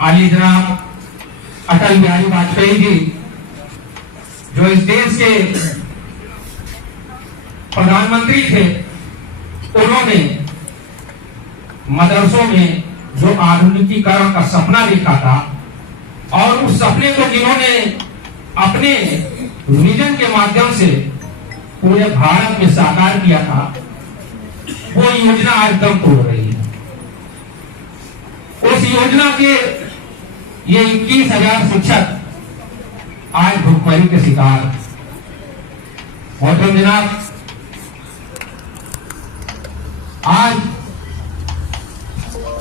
आली जनाब अटल बिहारी वाजपेयी जी, जो इस देश के प्रधानमंत्री थे, उन्होंने मदरसों में जो आधुनिकीकरण का सपना देखा था और उस सपने को जिन्होंने अपने विजन के माध्यम से पूरे भारत में साकार किया था, वो योजना आज दम तोड़ रही है। उस योजना के ये 21,000 शिक्षक आज भुखमरी के शिकार। मोहतरम जनाब, आज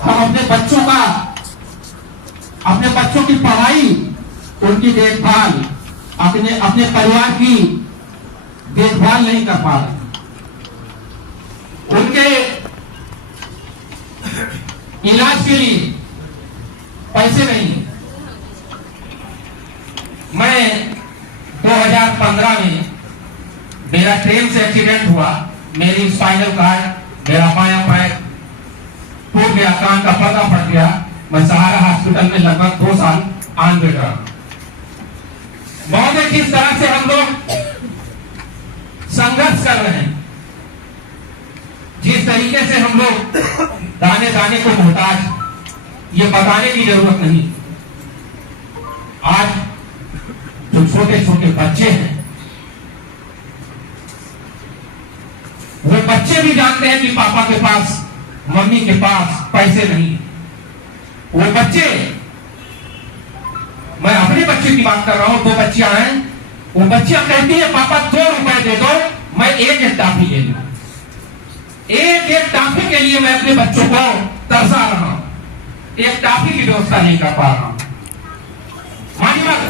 हम अपने बच्चों की पढ़ाई, उनकी देखभाल, अपने परिवार की देखभाल नहीं कर पा रहे। उनके इलाज के लिए पैसे नहीं। मैं 2015 में मेरा ट्रेन से एक्सीडेंट हुआ, मेरी स्पाइनल कार्ड, मेरा बायां पैर टूट गया, कान का पर्दा फट गया। मैं सहारा हॉस्पिटल में लगभग 2 साल ऑन बेड रहा। बहुत किस तरह से हम लोग संघर्ष कर रहे हैं, जिस तरीके से हम लोग दाने दाने को मोहताज, ये बताने की जरूरत नहीं। आज जो छोटे छोटे बच्चे हैं, वो बच्चे भी जानते हैं कि पापा के पास, मम्मी के पास पैसे नहीं। वो बच्चे, मैं अपने बच्चे की बात कर रहा हूं, 2 बच्चियां हैं, वो बच्चियां कहती है पापा 2 रुपए दे दो, मैं एक टाफी ले लूं। एक टाफी के लिए मैं अपने बच्चों को तरसा रहा हूं, एक टाफी की व्यवस्था नहीं कर पा रहा हूं। मानी बात,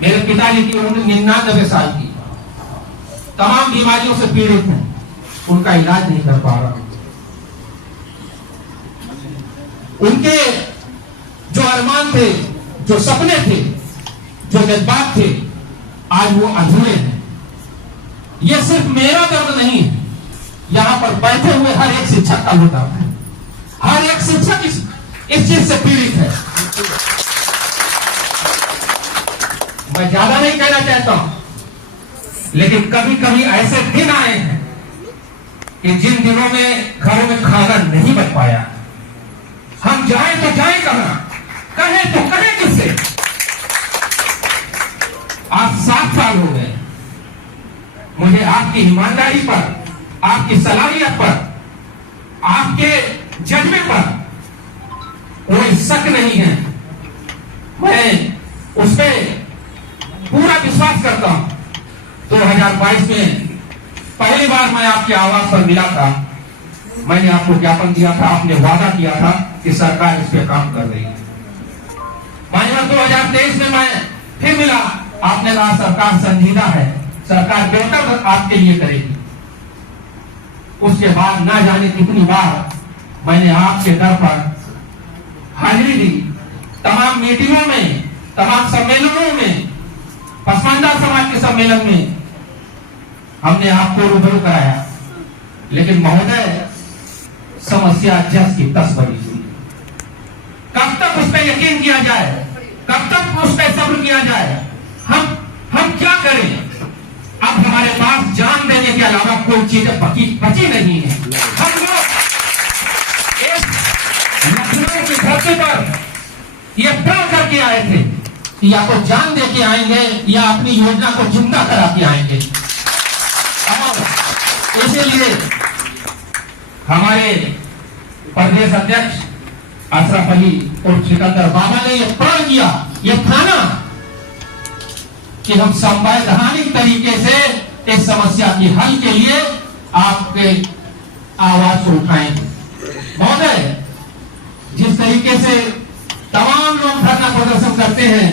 मेरे पिताजी की उम्र 99 साल की, तमाम बीमारियों से पीड़ित हैं, उनका इलाज नहीं कर पा रहा हूं। उनके जो अरमान थे, जो सपने थे, जो जज्बात थे, आज वो अधूरे हैं। ये सिर्फ मेरा दर्द नहीं है, यहां पर बैठे हुए हर एक शिक्षक का मुद्दा है। हर एक शिक्षक इस चीज से पीड़ित है। मैं ज्यादा नहीं कहना चाहता हूं, लेकिन कभी कभी ऐसे दिन आए हैं कि जिन दिनों में घरों में खाना नहीं बच पाया। हम जाएं तो जाएं कहां, कहें तो कहें किससे। आज 7 साल हो गए, मुझे आपकी ईमानदारी पर, आपकी सलाहियत पर, आपके जज्बे पर कोई शक नहीं है। मैं उस पर पूरा विश्वास करता हूं। 2022 में पहली बार मैं आपके आवाज पर मिला था, मैंने आपको ज्ञापन दिया था, आपने वादा किया था कि सरकार इस पे काम कर रही है। 2023 में मैं फिर मिला, आपने कहा सरकार संजीदा है, सरकार बेहतर आपके लिए करेगी। उसके बाद ना जाने कितनी बार मैंने आपके दर पर हाजिरी दी, तमाम मीटिंगों में, तमाम सम्मेलनों में, पसमानदा समाज के सम्मेलन में हमने आपको रूबरू कराया। लेकिन महोदय, समस्या जस की तस बनी हुई। कब तक उस पर यकीन किया जाए, कब तक उस पर सब्र किया जाए? हम क्या करें? अब हमारे पास जान देने के अलावा कोई चीज बची नहीं है। हम लोग एक लखनऊ की धरती पर ये तय करके आए थे कि या तो जान दे के आएंगे या अपनी योजना को जिंदा करा के आएंगे। और इसीलिए हमारे प्रदेश अध्यक्ष अशरफ अली और सिकंदर बाबा ने यह प्रण किया, यह ठाना कि हम संवैधानिक तरीके से इस समस्या की हल के लिए आपके आवाज को उठाएंगे। महोदय, जिस तरीके से तमाम लोग धरना प्रदर्शन करते हैं,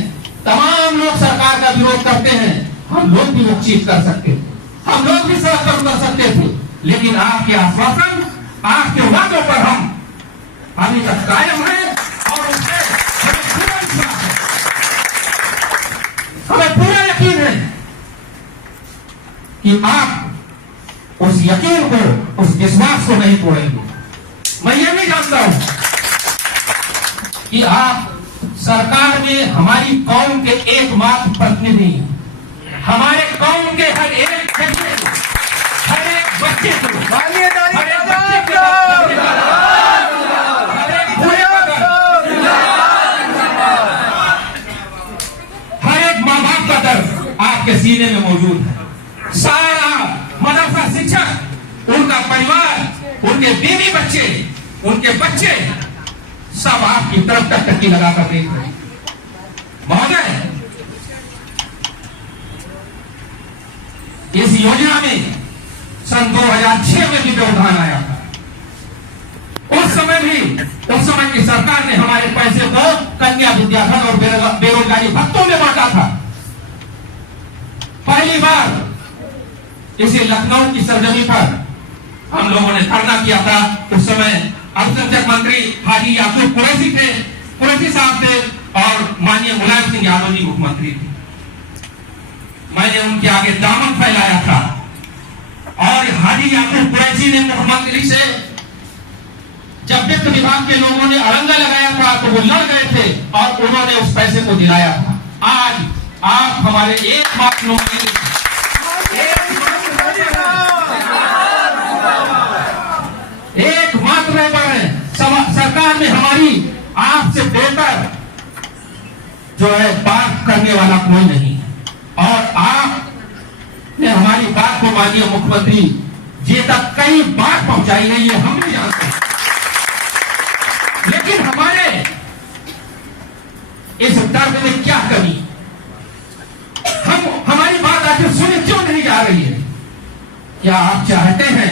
तमाम लोग सरकार का विरोध करते हैं, हम लोग भी वो चीज कर सकते थे, हम लोग भी सड़क पर उतर सकते थे। लेकिन आपके आश्वासन, आपके वादों पर हम अभी तक कायम है और उससे हमें पूरा यकीन है कि आप उस यकीन को, उस विश्वास को नहीं तोड़ेंगे। मैं ये भी जानता हूं कि आप सरकार में हमारी कौम के एकमात्र प्रतिनिधि हैं। हमारे कौम के हर एक बच्चे को, हर एक बच्चे को, हर एक बच्चे के हर एक माँ बाप का दर्द आपके सीने में मौजूद है। सारा मदरसा शिक्षक, उनका परिवार, उनके बीवी बच्चे, उनके बच्चे सब आपकी तरफ टकटकी लगाकर देख रहे हैं। महोदय, इस योजना में सन 2006 में भी व्यवधान आया था। उस समय की सरकार ने हमारे पैसे को कन्या विद्याधन और बेरोजगारी भत्तों में बांटा था। पहली बार इसे लखनऊ की सरजमी पर हम लोगों ने धरना किया था। उस समय अल्पसंख्यक मंत्री हाजी याकूब कुरैशी साहब थे और माननीय मुलायम सिंह यादव जी मुख्यमंत्री थे। मैंने उनके आगे दामन फैलाया था और हाजी याकूब कुरैशी ने मुख्यमंत्री से, जब वित्त विभाग के लोगों ने अड़ंगा लगाया था तो वो लड़ गए थे और उन्होंने उस पैसे को दिलाया था। आज आप हमारे एकमात्र लोग, एकमात्र लेबर है। सरकार में हमारी आपसे बेहतर जो है बात करने वाला कोई नहीं है और आपने हमारी बात को माननीय मुख्यमंत्री जी तक कई बार पहुंचाई है, ये हम नहीं जानते। लेकिन हमारे इस दर्द में क्या कमी, हमारी बात आखिर सुनी क्यों नहीं जा रही है? क्या आप चाहते हैं,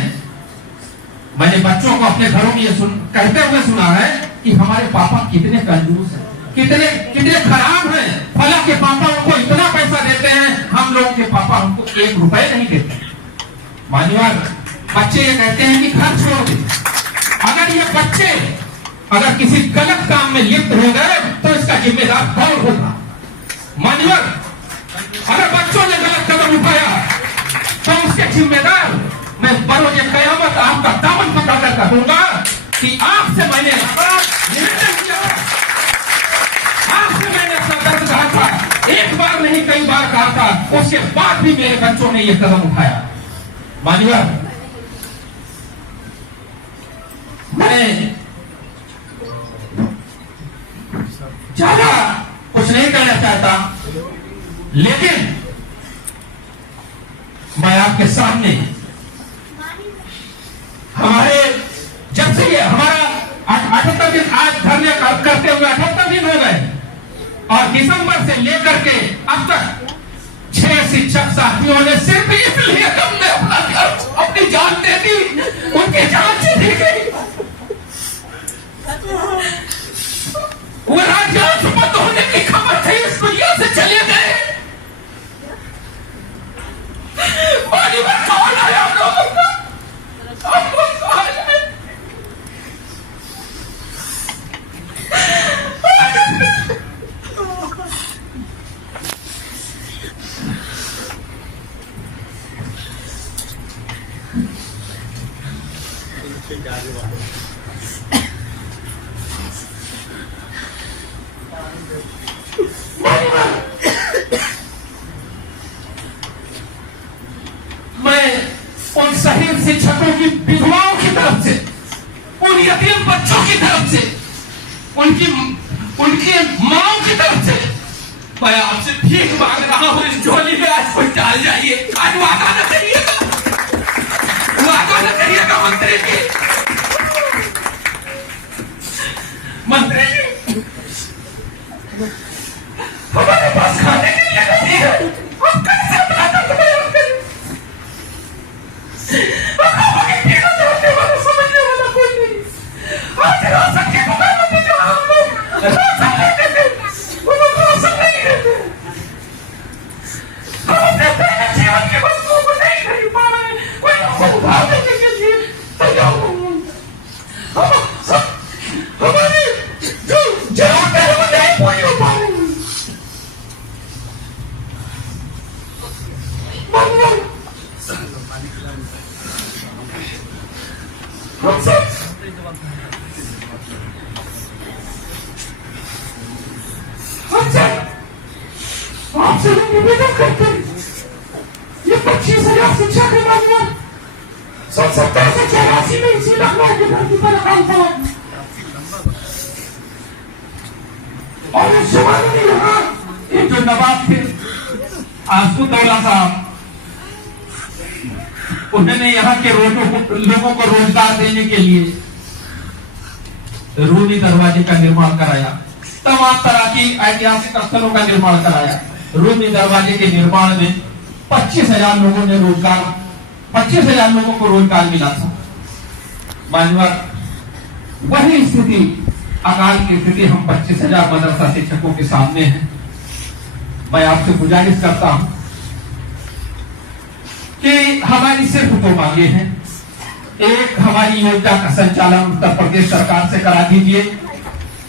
मैंने बच्चों को अपने घरों में ये कहते हुए सुना है कि हमारे पापा कितने कंजूस हैं, कितने खराब हैं, फला के पापा उनको इतना पैसा देते हैं, हम लोगों के पापा उनको 1 रुपए नहीं देते। मान्यवर, बच्चे ये कहते हैं कि घर छोड़ दे। अगर ये बच्चे अगर किसी गलत काम में लिप्त हो गए तो इसका जिम्मेदार कौन होगा? मान्यवर, अगर बच्चों ने गलत कदम उठाया तो उसके जिम्मेदार मैं बरोज़े क़यामत आपका दामन पकड़कर कहूंगा कि आपसे मैंने निवेदन किया, आपसे मैंने अपना दर्द कहा था, एक बार नहीं कई बार कहा था, उसके बाद भी मेरे बच्चों ने यह कदम उठाया। मान्यवर, मैं ज्यादा कुछ नहीं कहना चाहता, लेकिन मैं आपके सामने हमारे जब से ये हमारा 78 दिन, आज धरने करते हुए 78 दिन हो गए और दिसंबर से लेकर के अब तक 6 शिक्षक साथियों ने सिर्फ इसलिए हमने अपनी जान दे दी, उनकी जान चली गई। वो राज्य सुपथ होने की खबर थी, इस दुनिया से चले गए। पानी में कौन आया हम लोगों का? मैं उन शहीद शिक्षकों की विधवाओं की तरफ से, उन यतीम बच्चों की तरफ से, उनकी माओ की तरफ से मैं आपसे भीख मांग रहा हूं, इस झोली में आज कोई डाल जाइए। आज वादा न करिएगा, वादा न करिएगा मंत्री जी। मंत्री जी, हमारे पास खाने के लिए नहीं है, हम कैसे अपना दर्द बयान करें? समझने वाला कोई नहीं। आज राशन की दुकानों पे जो हम लोग राशन लेते थे, वो लोग राशन नहीं देते। हम अपने दैनिक जीवन की वस्तुओं को नहीं खरीद पा रहे, कोई हमको उधार देने के लिए तैयार नहीं है। हमारी जो जरूरतें हैं वो नहीं पूरी हो पा रही। आपसे निवेदन करते हैं, ये 25,000 शिक्षा के मामला 70 से 84 में इसी लखनऊ की धरती पर काम था। और उस जमाने में यहाँ एक जो नवाब थे आसफुद्दौला साहब, उन्होंने यहाँ के लोगों को रोजगार देने के लिए रूमी दरवाजे का निर्माण कराया, तमाम तरह की ऐतिहासिक स्थलों का निर्माण कराया। रूमी दरवाजे के निर्माण में 25,000 लोगों ने रोजगार, 25,000 लोगों को रोजगार मिला था। मान्यवर, वही स्थिति, अकाल की स्थिति हम 25,000 मदरसा शिक्षकों के सामने हैं। मैं आपसे गुजारिश करता हूं कि हमारी सिर्फ 2 मांगे हैं। एक, हमारी योजना का संचालन उत्तर प्रदेश सरकार से करा दीजिए,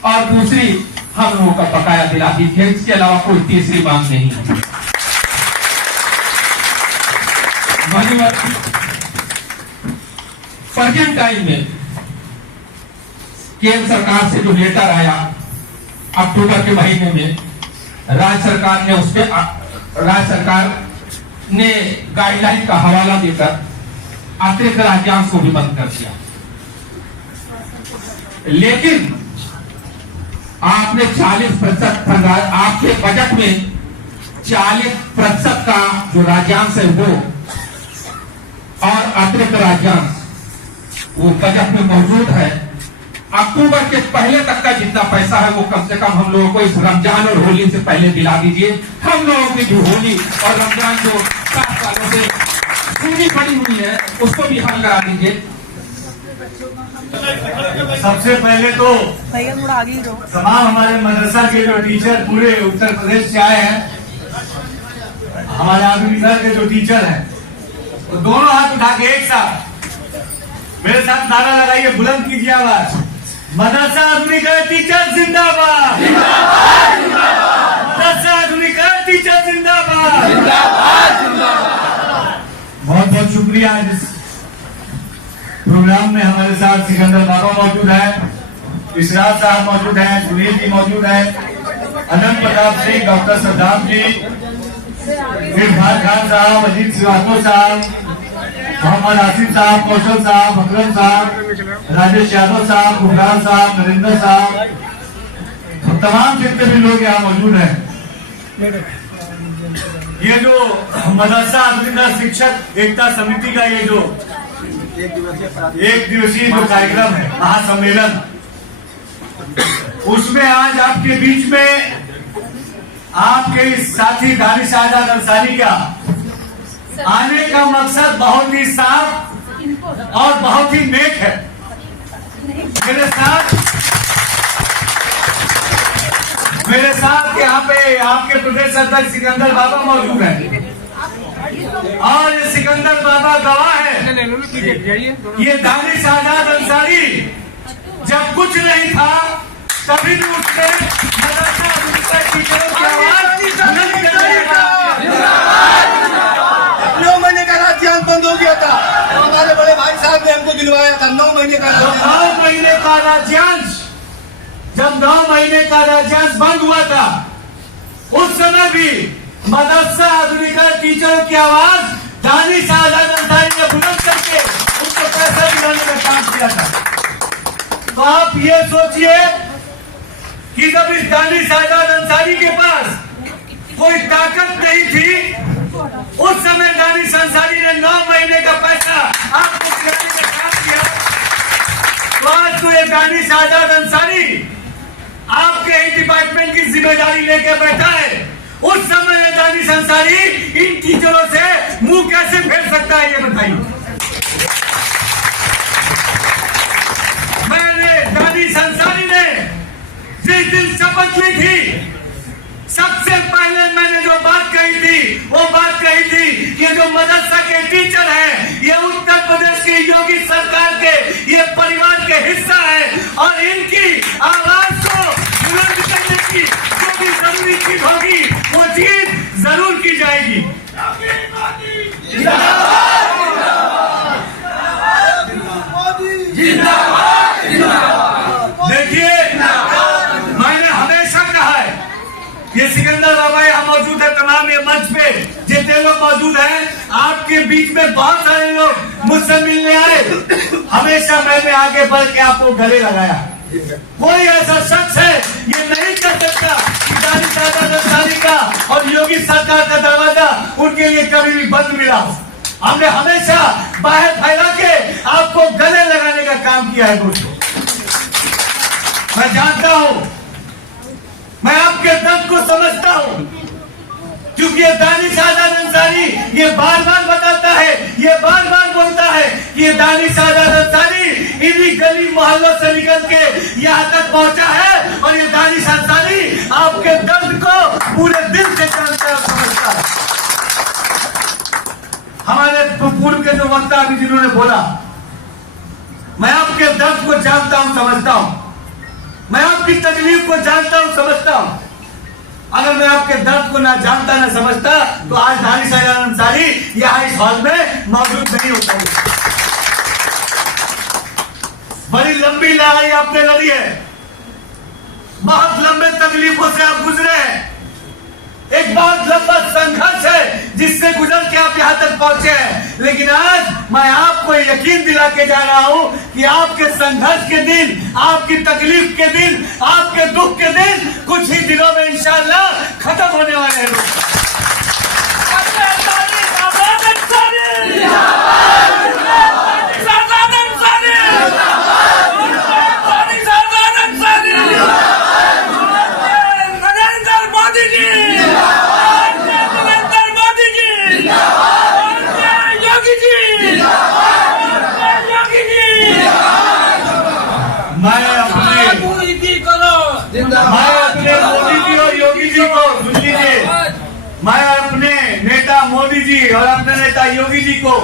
और दूसरी, हम लोगों का बकाया दिला दीजिए। इसके अलावा कोई तीसरी मांग नहीं है। प्रेजेंट टाइम में केंद्र सरकार से जो लेटर आया अक्टूबर के महीने में, राज्य सरकार ने गाइडलाइन का हवाला देकर अतिरिक्त राज्यांश को भी बंद कर दिया। लेकिन आपने 40%, आपके बजट में 40% का जो राज्यांश है वो और अतिरिक्त राज्यांश वो बजट में मौजूद है। अक्टूबर के पहले तक का जितना पैसा है वो कम से कम हम लोगों को इस रमजान और होली से पहले दिला दीजिए। हम लोगों की जो होली और रमजान जो 7 सालों से पूरी पड़ी हुई है उसको भी हल करा दीजिए। सबसे पहले तो तमाम हमारे मदरसा के जो टीचर पूरे उत्तर प्रदेश से आए हैं, हमारे आधुनिक के जो टीचर हैं, तो दोनों हाथ उठा के एक साथ मेरे साथ नारा लगाइए, बुलंद कीजिए आवाज, मदरसा आधुनिक टीचर जिंदाबाद, मदरसा आधुनिक टीचर जिंदाबाद। बहुत बहुत शुक्रिया। इस प्रोग्राम में हमारे साथ सिकंदर बाबा मौजूद है, इशरात साहब मौजूद है, सुनील जी मौजूद है, अनंत प्रताप सिंह, डॉक्टर सद्दाम जी, इरफान खान साहब, अजीत श्रीवास्तव साहब, मोहम्मद आसिफ साहब, कौशल साहब, अकरम साहब, राजेश यादव साहब, गुफरान साहब, नरेंद्र साहब, तमाम जितने भी लोग यहाँ मौजूद हैं। ये जो मदरसा आधुनिक शिक्षक एकता समिति का ये जो एक दिवसीय जो कार्यक्रम है, महासम्मेलन, उसमें आज आपके बीच में आपके साथी दानिश आजाद अंसारी का आने का मकसद बहुत ही साफ और बहुत ही नेक है। मेरे साथ यहाँ पे आपके प्रदेश अध्यक्ष सिकंदर बाबा मौजूद है, और ये सिकंदर बाबा गवाह है। ये दानिश आजाद अंसारी जब कुछ नहीं था तभी भी उसने मदरसा टीचरों की आवाज बुलंद करने का 9 महीने का राज्यांश बंद हो गया था, तो हमारे बड़े भाई साहब ने हमको दिलवाया था 9 महीने का। 9 महीने का राज्यांश, जब 9 महीने का राज्यांश बंद हुआ था, उस समय भी मदरसा आधुनिक टीचरों की आवाज दानिश आजाद अंसारी ने बुलंद करके उसको पैसा दिलाने का काम किया था। तो आप ये सोचिए कि जब इस दानिश आजाद अंसारी के पास कोई ताकत नहीं थी, उस समय दानिश अंसारी ने 9 महीने का पैसा आपको दिलाने का काम किया। तो आज तो ये दानिश आजाद अंसारी आपके ही डिपार्टमेंट की जिम्मेदारी लेकर बैठा है। उस समय ये दानिश अंसारी इन टीचरों से मुंह कैसे फेर सकता है, ये बताइए। मैंने दानिश अंसारी ने जिस दिन शपथ ली थी, सबसे पहले मैंने जो बात कही थी वो बात कही थी कि जो मदरसा के टीचर हैं ये उत्तर प्रदेश की योगी सरकार के ये परिवार के हिस्सा है, और इनकी आवाज को बुलंद करने की जो भी जरूरी चीज होगी वो चीज जरूर की जाएगी। देखिए, मैंने हमेशा कहा है ये सिकंदर बाबा यहाँ मौजूद है, तमाम ये मंच पे जितने लोग मौजूद हैं, आपके बीच में बहुत सारे लोग मुझसे मिलने आए। हमेशा मैंने आगे बढ़ के आपको गले लगाया। कोई ऐसा शख्स है ये नहीं कर सकता कि दानी साहब अंसारी का और योगी सरकार का दरवाजा उनके लिए कभी भी बंद मिला। हमने हमेशा बाहर फैला के आपको गले लगाने का काम किया है दोस्तों। मैं जानता हूं, मैं आपके दर्द को समझता हूं, क्योंकि ये दानिश आजाद अंसारी ये बार बार बताता है, ये बार बार बोलता है कि ये दानिश आजाद अंसारी इन्हीं गली मोहल्लों से निकल के यहाँ तक पहुंचा है, और ये दानिश अंसारी आपके दर्द को पूरे दिल से जानता है, समझता है। हमारे पूर्व के जो वक्ता अभी जिन्होंने बोला, मैं आपके दर्द को जानता हूं, समझता हूं, मैं आपकी तकलीफ को जानता हूं, समझता हूं। अगर मैं आपके दर्द को ना जानता ना समझता तो आज दानिश आजाद अंसारी यहाँ इस हॉल में मौजूद नहीं होता। बड़ी लंबी लड़ाई आपने लड़ी है, बहुत लंबे तकलीफों से आप गुजरे हैं, एक बहुत लंबा संघर्ष है जिससे गुजर के आप यहाँ तक पहुंचे हैं। लेकिन आज मैं आपको यकीन दिला के जा रहा हूं कि आपके संघर्ष के दिन, आपकी तकलीफ के दिन, आपके दुख के दिन कुछ ही दिनों में इंशाअल्लाह खत्म होने वाले हैं। मैं अपने मोदी जी और योगी जी को सुन लीजिए, मैं अपने नेता मोदी जी और अपने नेता योगी जी को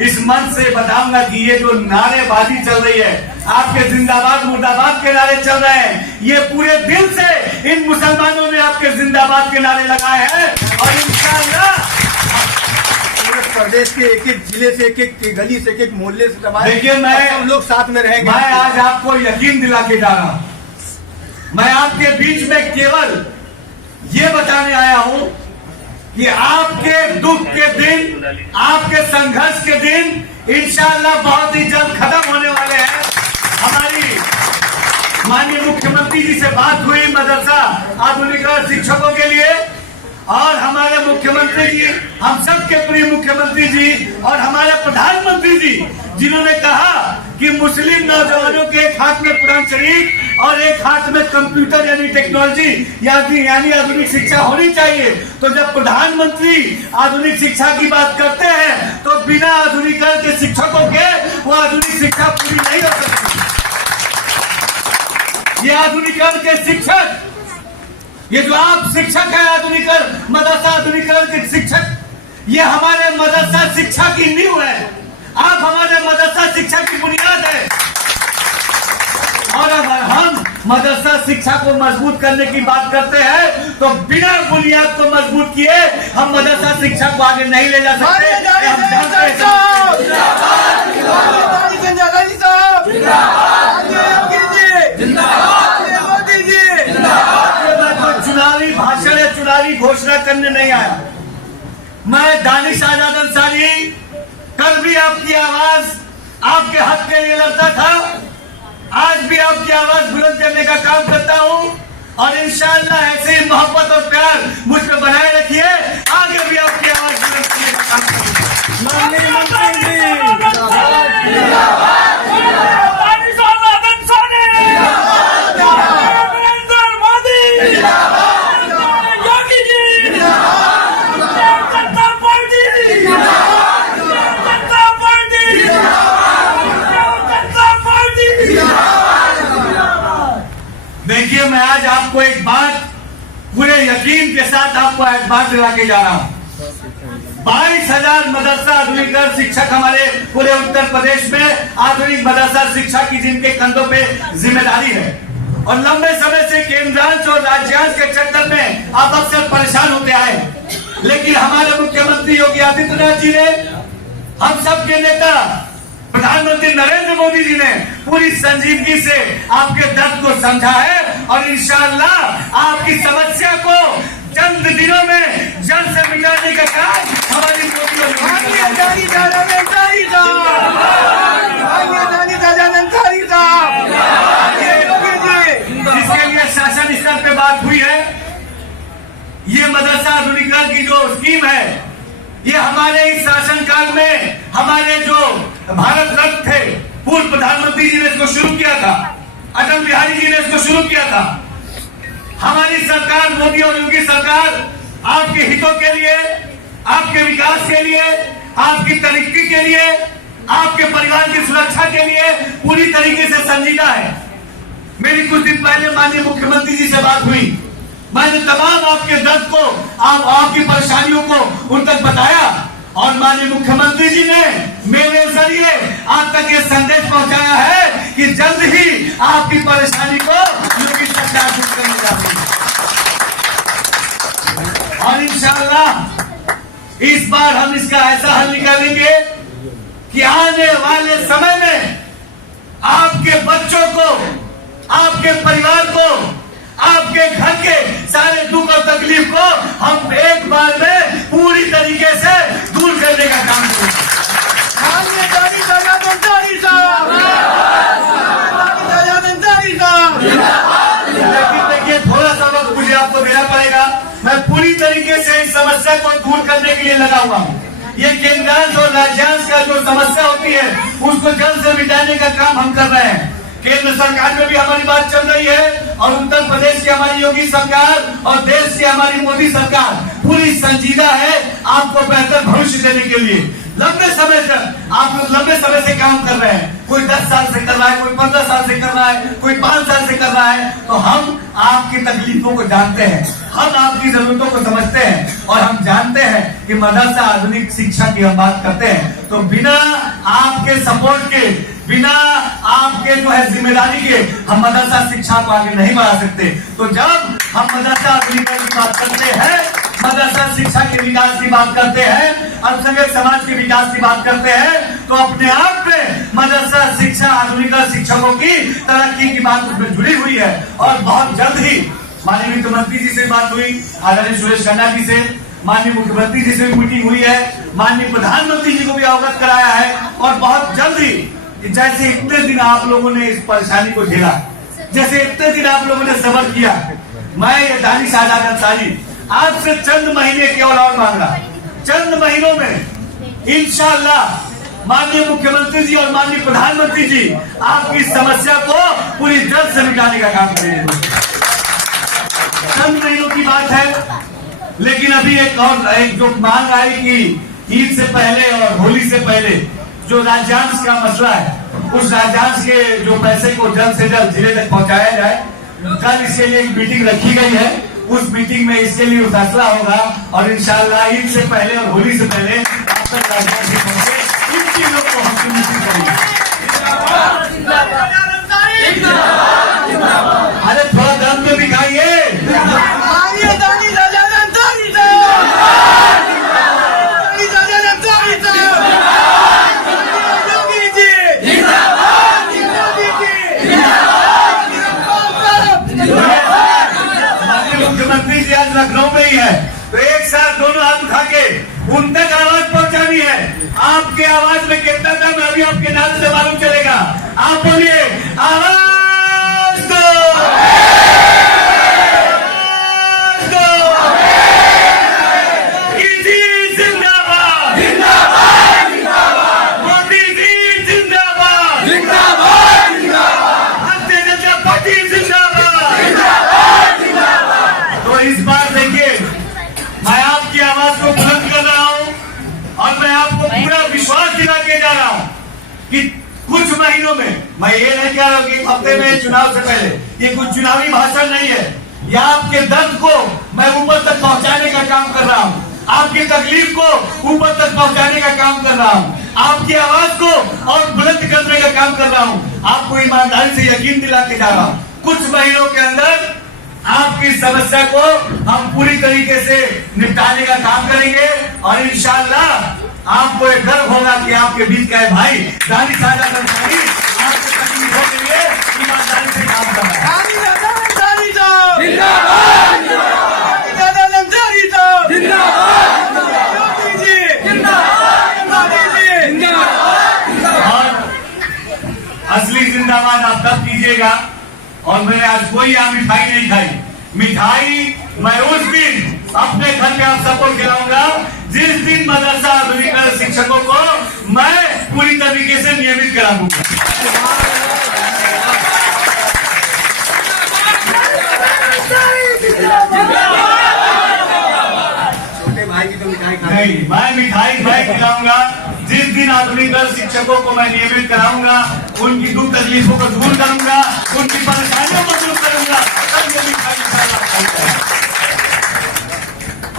इस मंच से बताऊंगा कि ये जो नारेबाजी चल रही है, आपके जिंदाबाद मुर्दाबाद के नारे चल रहे हैं, ये पूरे दिल से इन मुसलमानों ने आपके जिंदाबाद के नारे लगाए हैं। और इंशाअल्लाह प्रदेश के एक एक जिले से, एक एक गली से, एक एक मोहल्ले से, देखिए मैं हम लोग साथ में रहेंगे। मैं आज आपको यकीन दिला के जा रहा हूं, मैं आपके बीच में केवल ये बताने आया हूं कि आपके दुख के दिन, आपके संघर्ष के दिन इंशाअल्लाह बहुत ही जल्द खत्म होने वाले हैं। हमारी माननीय मुख्यमंत्री जी से बात हुई मदरसा आधुनिकरण शिक्षकों के लिए, और हमारे मुख्यमंत्री जी, हम सबके प्रिय मुख्यमंत्री जी और हमारे प्रधानमंत्री जी, जिन्होंने कहा कि मुस्लिम नौजवानों के एक हाथ में कुरान शरीफ और एक हाथ में कंप्यूटर यानी टेक्नोलॉजी यानी आधुनिक शिक्षा होनी चाहिए। तो जब प्रधानमंत्री आधुनिक शिक्षा की बात करते हैं तो बिना आधुनिकरण के शिक्षकों के वो आधुनिक शिक्षा पूरी नहीं हो सकती। ये आधुनिकरण के शिक्षक, ये जो आप शिक्षक है आधुनिकरण, मदरसा आधुनिकरण के शिक्षक, ये हमारे मदरसा शिक्षा की नींव है। आप हमारे मदरसा शिक्षा की बुनियाद है, और अगर हम मदरसा शिक्षा को मजबूत करने की बात करते हैं तो बिना बुनियाद को मजबूत किए हम मदरसा शिक्षा को आगे नहीं ले जा सकते। हम जानते चुनावी भाषण या चुनावी घोषणा करने नहीं आया। मैं दानिश आजाद अंसारी कल भी आपकी आवाज आपके हक के लिए लड़ता था, आज भी आपकी आवाज बुलंद करने का काम करता हूं, और इंशाअल्लाह ऐसे ही मोहब्बत और प्यार मुझ पे बनाए रखिए, आगे भी आपकी आवाज बुलंद करने का काम देखिए, मैं आज आपको एक बात पूरे यकीन के साथ आपको एक बात दिला के जा रहा हूं। 22,000 मदरसा आधुनिकरण शिक्षक हमारे पूरे उत्तर प्रदेश में आधुनिक मदरसा शिक्षा की जिनके कंधों पे जिम्मेदारी है, और लंबे समय से केंद्रांश और राज्यांश के चक्कर में आप अक्सर परेशान होते आए। लेकिन हमारे मुख्यमंत्री योगी आदित्यनाथ जी ने, हम सबके नेता प्रधानमंत्री नरेंद्र मोदी जी ने पूरी संजीदगी से आपके दर्द को समझा है, और इंशाअल्लाह आपकी समस्या को का काम हमारी मोदी और योगी माननीय सरकार अडानी दादा अंसारी साहब, माननीय अडानी दादा अंसारी साहब, माननीय योगी जी। जिसके लिए शासन स्तर पे बात हुई है, ये मदरसा आधुनिकरण की जो स्कीम है, ये हमारे इस शासन काल में हमारे जो भारत रत्न थे पूर्व प्रधानमंत्री जी ने इसको शुरू किया था, अटल बिहारी जी ने इसको शुरू किया था। हमारी सरकार मोदी और योगी सरकार आपके हितों के लिए, आपके विकास के लिए, आपकी तरक्की के लिए, आपके परिवार की सुरक्षा के लिए पूरी तरीके से संजीदा है। मेरी कुछ दिन पहले माननीय मुख्यमंत्री जी से बात हुई, मैंने तमाम आपके दर्द को, आपकी परेशानियों को उन तक बताया और माननीय मुख्यमंत्री जी ने मेरे जरिए आप तक ये संदेश पहुंचाया है कि जल्द ही आपकी परेशानी को योगी सरकार दूर करने जा रही है। और इंशाअल्लाह इस बार हम इसका ऐसा हल निकालेंगे कि आने वाले समय में आपके बच्चों को, आपके परिवार को, आपके घर के सारे दुख और तकलीफ को हम एक बार में पूरी तरीके से दूर करने का काम करेंगे। माननीय अडानी दादा अंसारी साहब, माननीय दादा अंसारी साहब। लेकिन देखिए, थोड़ा सा वक्त मुझे आपको देना पड़ेगा। मैं पूरी तरीके से इस समस्या को दूर करने के लिए लगा हुआ हूँ। ये केंद्रांश और राज्यांश का जो समस्या होती है उसको जल्द से मिटाने का काम हम कर रहे हैं। केंद्र सरकार में भी हमारी बात चल रही है और उत्तर प्रदेश की हमारी योगी सरकार और देश की हमारी मोदी सरकार पूरी संजीदा है आपको बेहतर भविष्य देने के लिए। लंबे समय से आप लोग लंबे समय से काम कर रहे हैं, कोई 10 साल से कर रहा है, कोई 15 साल से कर रहा है, कोई 5 साल से कर रहा है। तो हम आपकी तकलीफों को जानते हैं, हम आपकी जरूरतों को समझते हैं और हम जानते हैं कि मदरसा आधुनिक शिक्षा की हम बात करते हैं तो बिना आपके सपोर्ट के, बिना आपके जो है जिम्मेदारी के हम मदरसा शिक्षा को आगे नहीं बढ़ा सकते। तो जब हम मदरसा आधुनिकरण की बात करते हैं, मदरसा शिक्षा के विकास की बात करते हैं, अल्पसंख्यक समाज के विकास की बात करते हैं, तो अपने आप में मदरसा शिक्षा आधुनिकरण शिक्षकों की तरक्की की बात उसमें जुड़ी हुई है। और बहुत जल्द ही माननीय वित्त मंत्री जी से बात हुई, आदरणीय सुरेश खन्ना जी से, माननीय मुख्यमंत्री जी से भी मीटिंग हुई है, माननीय प्रधानमंत्री जी को भी अवगत कराया है। और बहुत जल्द ही, जैसे इतने दिन आप लोगों ने इस परेशानी को झेला, जैसे इतने दिन आप लोगों ने सब्र किया, मैं ये दानिश शाहजाद अंसारी आपसे चंद महीने केवल और मांग रहा, चंद महीनों में इंशाअल्लाह माननीय मुख्यमंत्री जी और माननीय प्रधानमंत्री जी आपकी समस्या को पूरी जल्द से मिटाने का काम करेंगे। चंद महीनों की बात है, लेकिन अभी एक जो मांग आई कि ईद से पहले और होली से पहले जो राज्यांश का मसला है, उस राज्यांश के जो पैसे को जल्द से जल्द जिले तक पहुंचाया जाए। कल इसके लिए एक मीटिंग रखी गई है, उस मीटिंग में इसके लिए फैसला होगा और इंशाअल्लाह ईद से पहले और होली से पहले आप तक राज्यांश से पहुंचे इन चीजों को हम सुनिश्चित करेंगे। अरे थोड़ा दम तो दिखाइए। माननीय अडानी दादा अंसारी साहब, माननीय दादा अंसारी साहब, योगी जी जिंदाबाद, योगी जी माननीय मुख्यमंत्री जी आज लखनऊ में ही है, तो एक साथ दोनों हाथ उठा के उन तक आवाज पहुंचानी है। आपके आवाज में कितना दम है अभी आपके नाम से मालूम चलेगा। आप बोलिए, आवाज दो, जिंदाबाद, जिंदाबाद, मोदी जी जिंदाबाद, जिंदाबाद, भारतीय जनता पार्टी जिंदाबाद, तो इस बार देखिए, मैं आपकी आवाज को बुलंद कर रहा हूं और मैं आपको पूरा विश्वास दिला के जा रहा हूं कि कुछ महीनों में, मैं ये नहीं कह रहा हूं कि हफ्ते में चुनाव से पहले, ये कुछ चुनावी भाषण नहीं है, या आपके दर्द को मैं ऊपर तक पहुंचाने का काम कर रहा हूं, आपकी तकलीफ को ऊपर तक पहुंचाने का काम कर रहा हूं, आपकी आवाज को और बुलंद करने का काम कर रहा हूं, आपको ईमानदारी से यकीन दिला के जा रहा हूं। कुछ महीनों के अंदर आपकी समस्या को हम पूरी तरीके से निपटाने का काम करेंगे और इंशाअल्लाह आपको एक गर्व होगा कि आपके बीच का है भाई दानिश शाहजाद अंसारी आपकी तकलीफों के लिए ईमानदारी से काम कर रहा है। माननीय दादा अंसारी साहब जिंदाबाद, माननीय दादा अंसारी साहब जिंदाबाद। मैंने आज कोई यहाँ मिठाई नहीं खाई। मिठाई मैं उस दिन अपने घर में आप सबको खिलाऊंगा जिस दिन मदरसा आधुनिक शिक्षकों को मैं पूरी तरीके से नियमित करा दूंगा। छोटे भाई की तो मिठाई खा नहीं, मैं मिठाई खिलाऊंगा जिस दिन आधुनिक शिक्षकों को मैं नियमित कराऊंगा, उनकी दुख तकलीफों को दूर करूंगा, उनकी परेशानियों को दूर करूंगा, तब ये मिठाई खाऊंगा।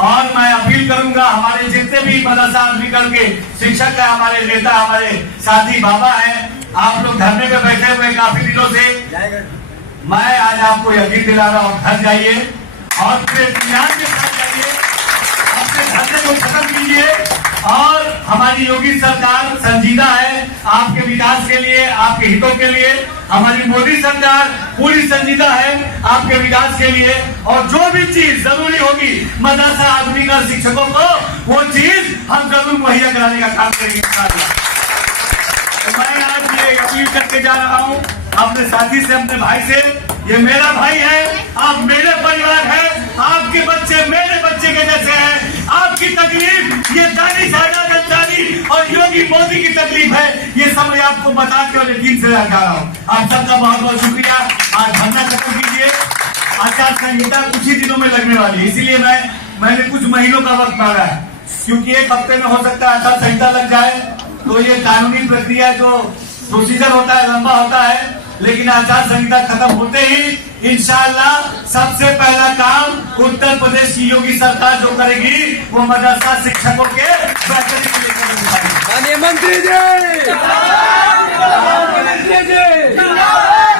और मैं अपील करूंगा हमारे जितने भी मदरसा आधुनिक के शिक्षक है, हमारे नेता, हमारे साथी बाबा हैं, आप लोग धरने पे बैठे हुए काफी दिनों से, मैं आज आपको यकीन दिला रहा हूँ, घर जाइए और फिर ध्यान के साथ जाइए, अपने धरने को खत्म कीजिए। और हमारी योगी सरकार संजीदा है आपके विकास के लिए, आपके हितों के लिए। हमारी मोदी सरकार पूरी संजीदा है आपके विकास के लिए। और जो भी चीज जरूरी होगी मदरसा आधुनिक शिक्षकों को, वो चीज हम जरूर मुहैया कराने का काम करेंगे। तो मैं आज ये अपील करके जा रहा हूँ अपने साथी से, अपने भाई से, ये मेरा भाई है, आप मेरे परिवार है, आपके बच्चे मेरे बच्चे के जैसे हैं। आपकी तकलीफ ये दानी साहिदा अंसारी और योगी मोदी की तकलीफ है, ये सब मैं आपको बता के और यकीन से जा रहा हूँ। आप सबका बहुत बहुत शुक्रिया। आज धरना खत्म कीजिए। आचार संहिता कुछ ही दिनों में लगने वाली है, इसीलिए मैंने कुछ महीनों का वक्त मांगा है, क्योंकि एक हफ्ते में हो सकता है आचार संहिता लग जाए, तो ये कानूनी प्रक्रिया जो प्रोसीजर होता है लंबा होता है। लेकिन आचार संहिता खत्म होते ही इंशाअल्लाह सबसे पहला काम उत्तर प्रदेश की योगी सरकार जो करेगी वो मदरसा शिक्षकों के बेहतरी के लिए करेगी। माननीय मंत्री जी,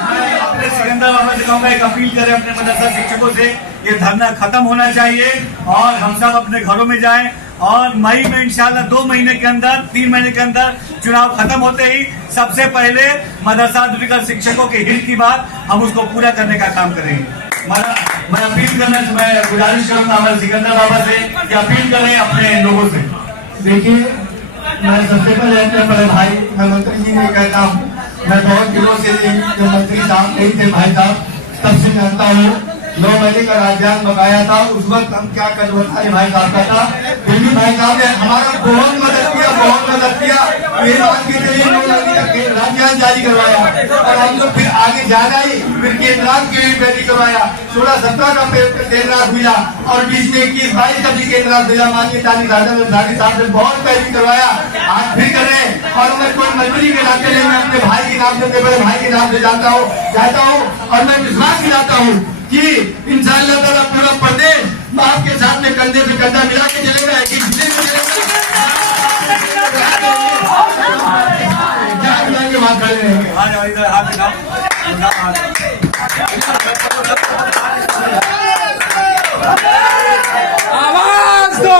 मैं अपने सिकंदर बाबा से कहूँगा एक अपील करें अपने मदरसा शिक्षकों से, ये धरना खत्म होना चाहिए और हम सब अपने घरों में जाएं। और मई में इंशाल्लाह 2 महीने के अंदर, 3 महीने के अंदर चुनाव खत्म होते ही सबसे पहले मदरसा आधुनिक शिक्षकों के हित की बात हम उसको पूरा करने का काम करेंगे। मैं अपील करना, मैं गुजारिश करूंगा हमारे सिकंदर बाबा से कि अपील करें अपने लोगों से। देखिए, मैं सबसे पहले अपने बड़े भाई मैं मंत्री जी ने कहता हूँ, मैं बहुत दिनों से जो मंत्री साहब नहीं थे भाई साहब, तब से जानता हूँ। 9 महीने का राजधान बकाया था, उस वक्त हम क्या कदम भाई साहब का था, फिर भी भाई साहब ने हमारा बहुत मदद किया, बहुत मदद किया। ये बात के लिए 9 महीने का राजधान जारी करवाया और हम लोग फिर आगे जाना ही, फिर केंद्रांत के लिए पैदी करवाया। 16-17 का केंद्रांत मिला और 20 में 21-22 का भी केंद्रांत मिला। माननीय दानी साहब ने बहुत पैदी करवाया, आज भी करें। और मैं कोई मजबूरी के नाते नहीं, मैं अपने भाई के नाम से, अपने बड़े भाई के नाम से चाहता हूँ और मैं विश्वास दिलाता हूँ कि इंशाअल्लाह ताला पूरा प्रदेश आपके साथ में कंधे से कंधा मिला के चलेगा, कि बात खड़े रहेंगे। आवाज दो।